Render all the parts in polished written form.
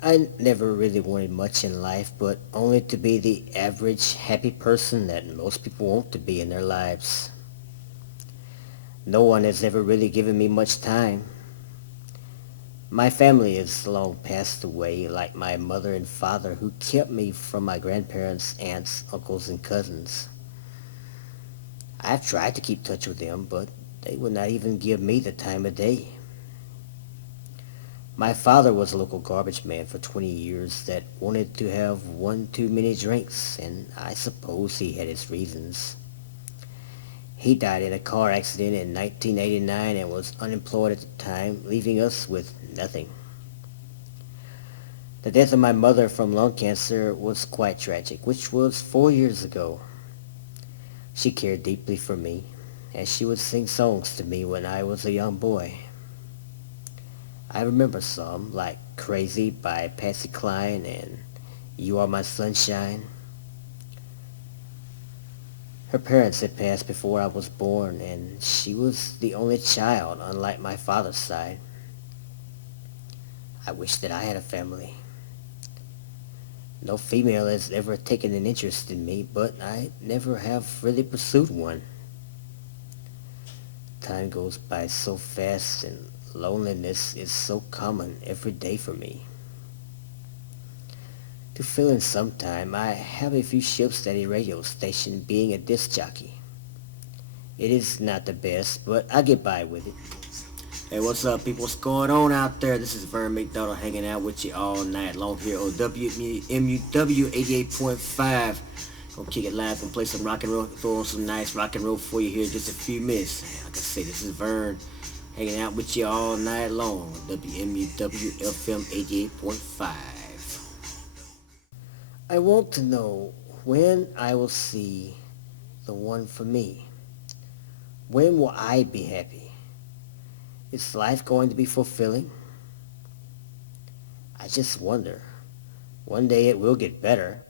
I never really wanted much in life, but only to be the average, happy person that most people want to be in their lives. No one has ever really given me much time. My family has long passed away, like my mother and father, who kept me from my grandparents, aunts, uncles, and cousins. I've tried to keep touch with them, but they would not even give me the time of day. My father was a local garbage man for 20 years that wanted to have one too many drinks, and I suppose he had his reasons. He died in a car accident in 1989 and was unemployed at the time, leaving us with nothing. The death of my mother from lung cancer was quite tragic, which was 4 years ago. She cared deeply for me, as she would sing songs to me when I was a young boy. I remember some, like Crazy by Patsy Cline and You Are My Sunshine. Her parents had passed before I was born, and she was the only child, unlike my father's side. I wish that I had a family. No female has ever taken an interest in me, but I never have really pursued one. Time goes by so fast, and loneliness is so common every day for me. To fill in some time, I have a few shifts at a radio station being a disc jockey. It is not the best, but I get by with it. Hey, what's up, people? What's going on out there? This is Vern McDonald hanging out with you all night long here on WMUW 88.5. Gonna kick it live, gonna play some rock and roll, throw on some nice rock and roll for you here in just a few minutes. Like I say, this is Vern hanging out with you all night long on WMUW FM 88.5. I want to know when I will see the one for me. When will I be happy? Is life going to be fulfilling? I just wonder. One day it will get better.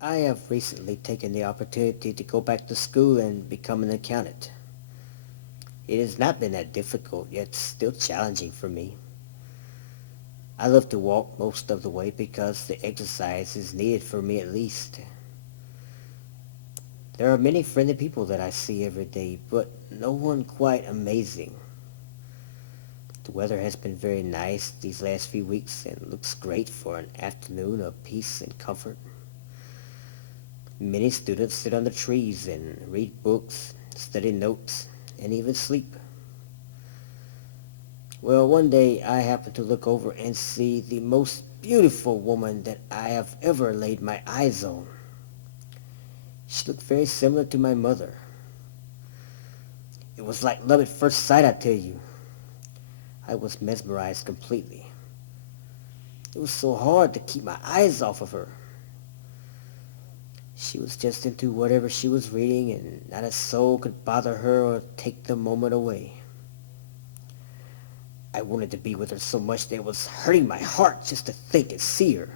I have recently taken the opportunity to go back to school and become an accountant. It has not been that difficult, yet still challenging for me. I love to walk most of the way because the exercise is needed for me at least. There are many friendly people that I see every day, but no one quite amazing. The weather has been very nice these last few weeks and looks great for an afternoon of peace and comfort. Many students sit under trees and read books, study notes, and even sleep. Well, one day I happened to look over and see the most beautiful woman that I have ever laid my eyes on. She looked very similar to my mother. It was like love at first sight, I tell you. I was mesmerized completely. It was so hard to keep my eyes off of her. She was just into whatever she was reading, and not a soul could bother her or take the moment away. I wanted to be with her so much that it was hurting my heart just to think and see her.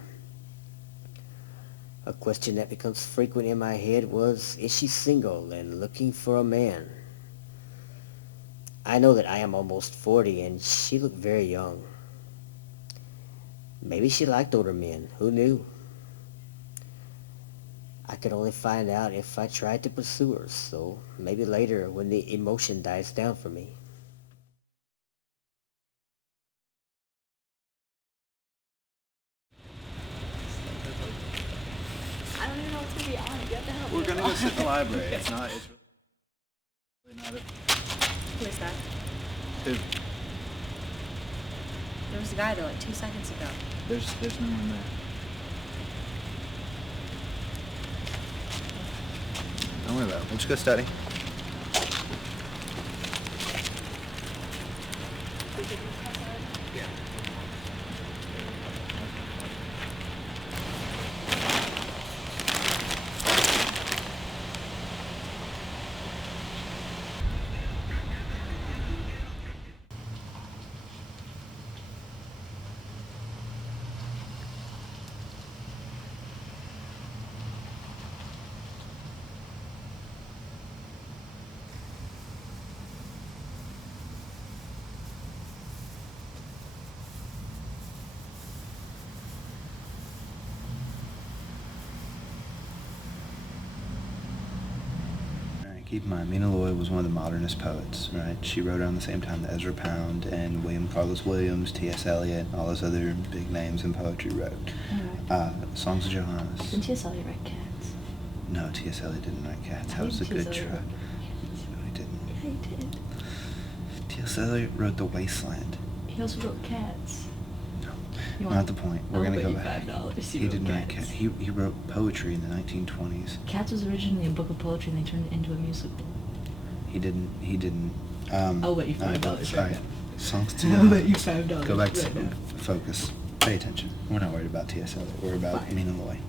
A question that becomes frequent in my head was, is she single and looking for a man? I know that I am almost 40 and she looked very young. Maybe she liked older men, who knew? I could only find out if I tried to pursue her, so maybe later when the emotion dies down for me. I don't even know what's gonna be on it. You have to help me. We're gonna go sit in the library. It's really not Who is that? Who? There was a guy there like 2 seconds ago. There's no one there. Don't worry about it. We'll just go study. Yeah. Keep in mind, Mina Lloyd was one of the modernist poets, right? She wrote around the same time that Ezra Pound and William Carlos Williams, T.S. Eliot, all those other big names in poetry wrote. Songs of Johannes. Didn't T.S. Eliot write Cats? No, T.S. Eliot didn't write Cats. That was a good try. No, he didn't. Yeah, he did. T.S. Eliot wrote The Wasteland. He also wrote Cats. No, not the point. We're gonna go back. $5. He didn't write Cats. He wrote poetry in the 1920s. Cats was originally a book of poetry and they turned it into a musical. He didn't. I'll bet you $5 All right. now. Songs to I'll bet you $5. Go back to right now. focus. Pay attention. We're not worried about T.S. Eliot. We're about Fine. Mina Lloyd.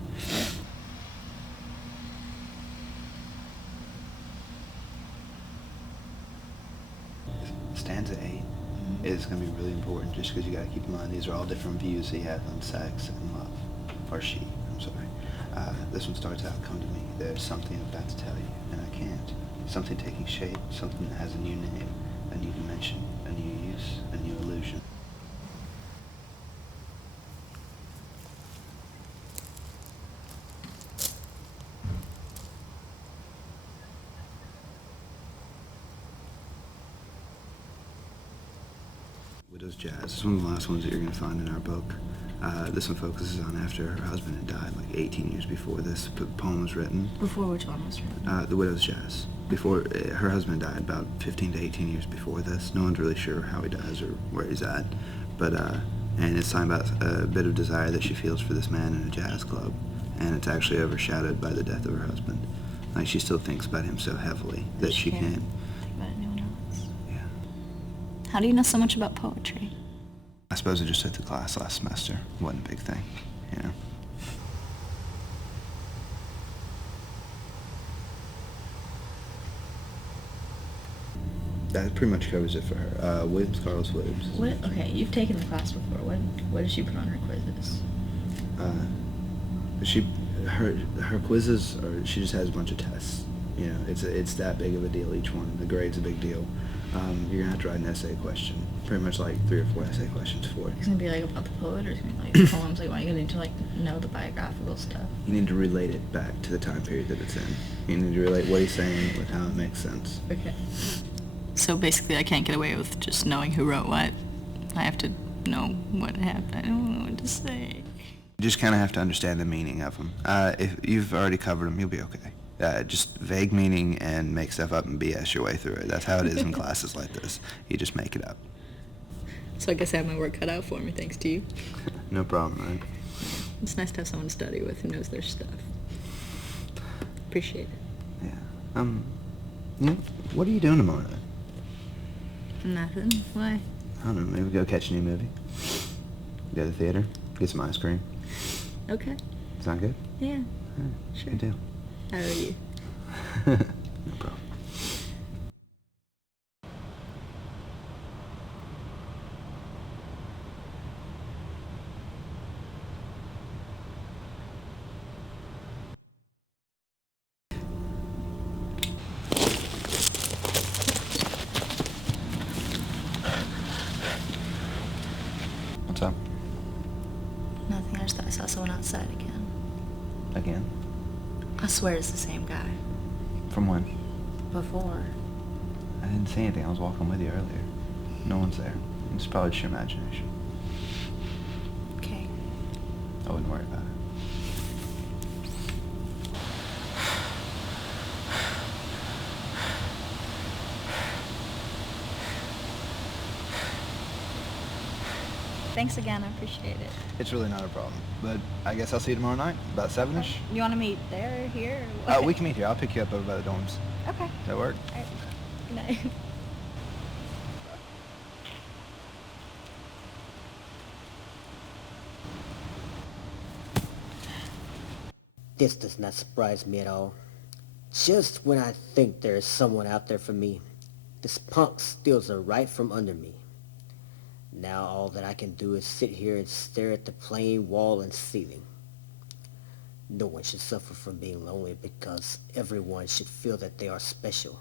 Stanza 8 is going to be really important just because you got to keep in mind these are all different views he has on sex and love. Or she, I'm sorry. This one starts out, come to me. There's something I've got to tell you, and I can't. Something taking shape, something that has a new name, a new dimension, a new use, a new illusion. Widow's Jazz. This is one of the last ones that you're going to find in our book. This one focuses on after her husband had died, like 18 years before this poem was written. Before which one was written? The Widow's Jazz. Before her husband died, about 15 to 18 years before this. No one's really sure how he dies or where he's at. But and it's talking about a bit of desire that she feels for this man in a jazz club, and it's actually overshadowed by the death of her husband. Like she still thinks about him so heavily that she can't think about anyone else. Yeah. How do you know so much about poetry? I suppose I just took the class last semester. Wasn't a big thing, you know. That pretty much covers it for her. Williams, Carlos Williams. What? Okay, you've taken the class before. What does she put on her quizzes? Her quizzes are, she just has a bunch of tests. You know, it's that big of a deal, each one. The grade's a big deal. You're gonna have to write an essay question. Pretty much like 3 or 4 essay questions for it. It's gonna be like about the poet, or it's gonna be like poems. Like, why are you gonna need to like know the biographical stuff? You need to relate it back to the time period that it's in. You need to relate what he's saying with how it makes sense. Okay. So basically, I can't get away with just knowing who wrote what. I have to know what happened. I don't know what to say. You just kind of have to understand the meaning of them. If you've already covered them, you'll be okay. Just vague meaning and make stuff up and BS your way through it. That's how it is in classes like this. You just make it up. So I guess I have my work cut out for me, thanks to you. No problem, right? It's nice to have someone to study with who knows their stuff. Appreciate it. Yeah. What are you doing tomorrow night? Nothing. Why? I don't know, maybe go catch a new movie. Go to the theater, get some ice cream. Okay. Sound good? Yeah. Sure. Good deal. How are you? No problem. What's up? Nothing. I just thought I saw someone outside again. Again? I swear it's the same guy. From when? Before. I didn't see anything. I was walking with you earlier. No one's there. It's probably just your imagination. Okay. I wouldn't worry about it. Thanks again. I appreciate it. It's really not a problem. But I guess I'll see you tomorrow night, about 7-ish. You want to meet there, here? Or what? We can meet here. I'll pick you up over by the dorms. Okay. Does that work? All right. Good night. This does not surprise me at all. Just when I think there is someone out there for me, this punk steals her right from under me. Now all that I can do is sit here and stare at the plain wall and ceiling. No one should suffer from being lonely because everyone should feel that they are special.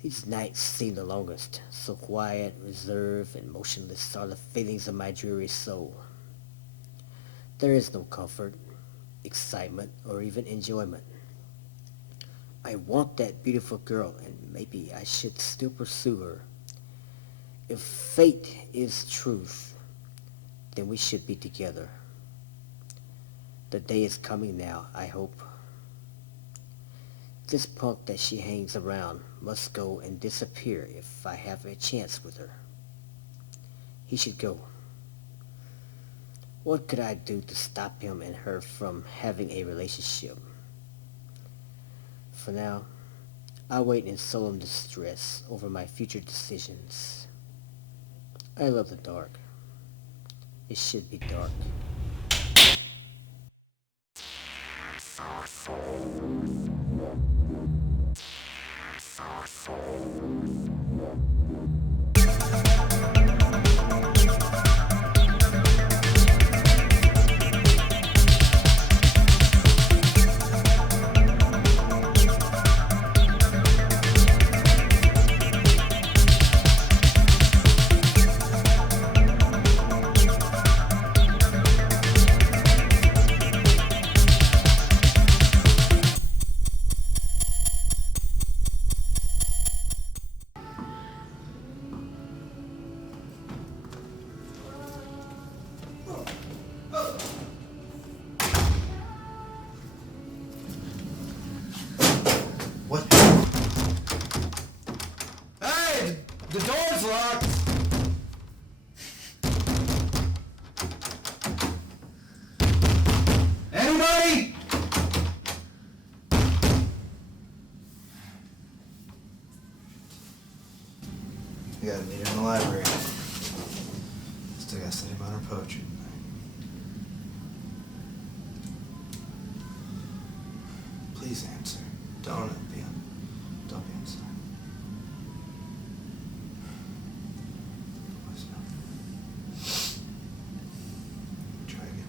These nights seem the longest, so quiet, reserved, and motionless are the feelings of my dreary soul. There is no comfort, excitement, or even enjoyment. I want that beautiful girl, and maybe I should still pursue her. If fate is truth, then we should be together. The day is coming now, I hope. This punk that she hangs around must go and disappear if I have a chance with her. He should go. What could I do to stop him and her from having a relationship? For now, I wait in solemn distress over my future decisions. I love the dark. It should be dark. What? Hey! The door's locked! Anybody? We got a meeting in the library. Still gotta study modern poetry tonight. Please answer. Don't be inside. Listen up. Try again.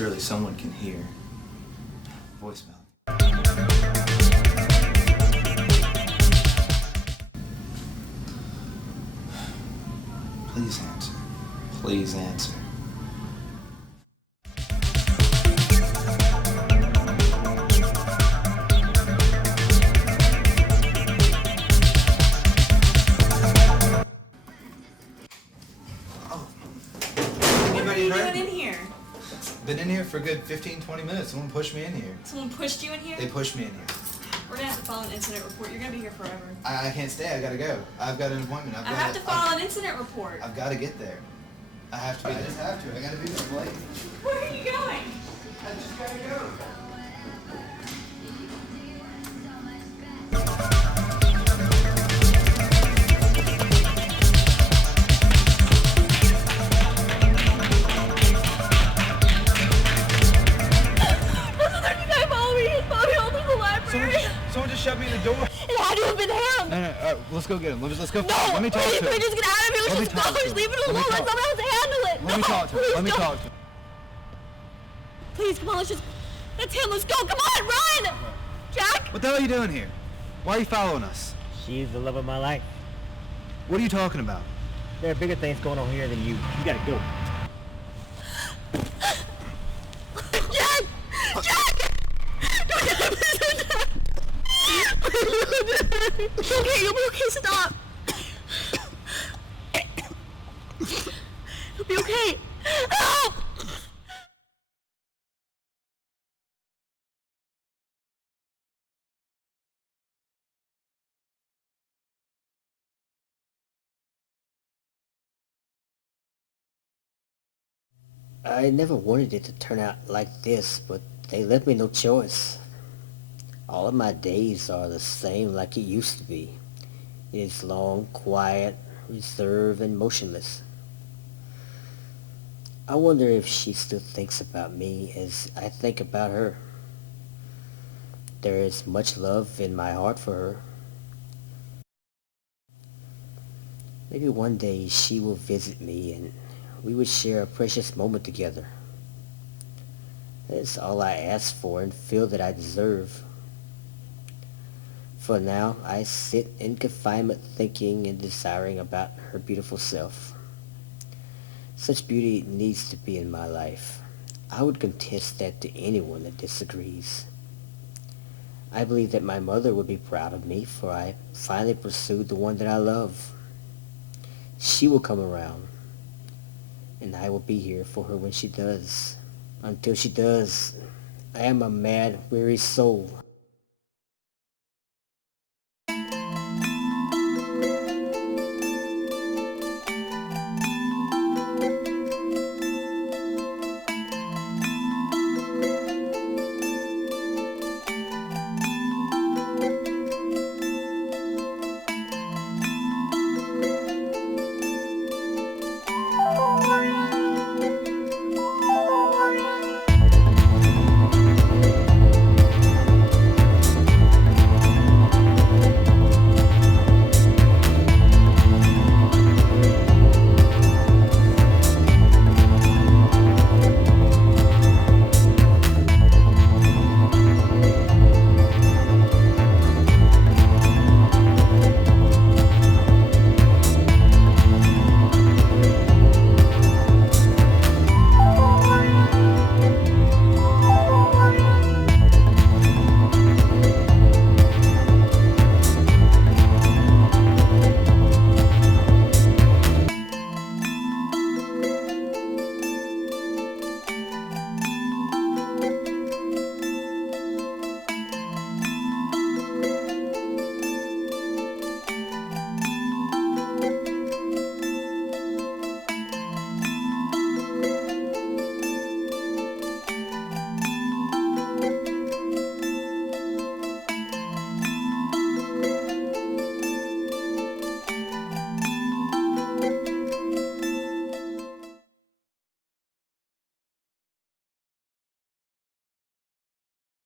Surely someone can hear. Voicemail. Please answer. Please answer. What are you doing in here? Been in here for a good 15-20 minutes. Someone pushed me in here. Someone pushed you in here? They pushed me in here. We're gonna have to file an incident report. You're gonna be here forever. I can't stay. I gotta go. I've got an appointment. I have to file an incident report. I've got to get there. I have to be there. I just have to. I gotta be there. I'm late. Where are you going? I just gotta go. Someone just shoved me in the door. It had to have been him. No, let's go get him. Let's go. No, Let me talk please, to him. please just get out of here. Let me Let's just talk go. to Just him. leave it Let me alone. Let talk. someone else handle it. Let me No, talk to him. please Let me don't. talk to him. Please, come on, let's just... That's him. Let's go. Come on, run. Jack. What the hell are you doing here? Why are you following us? She's the love of my life. What are you talking about? There are bigger things going on here than you. You gotta go. Jack. Jack. Don't do that. Please don't do that. You'll be okay. You'll be okay. Stop. You'll be okay. Help. I never wanted it to turn out like this, but they left me no choice. All of my days are the same like it used to be. It is long, quiet, reserved, and motionless. I wonder if she still thinks about me as I think about her. There is much love in my heart for her. Maybe one day she will visit me and we would share a precious moment together. That's all I ask for and feel that I deserve. For now, I sit in confinement thinking and desiring about her beautiful self. Such beauty needs to be in my life. I would contest that to anyone that disagrees. I believe that my mother would be proud of me, for I finally pursued the one that I love. She will come around, and I will be here for her when she does. Until she does, I am a mad, weary soul.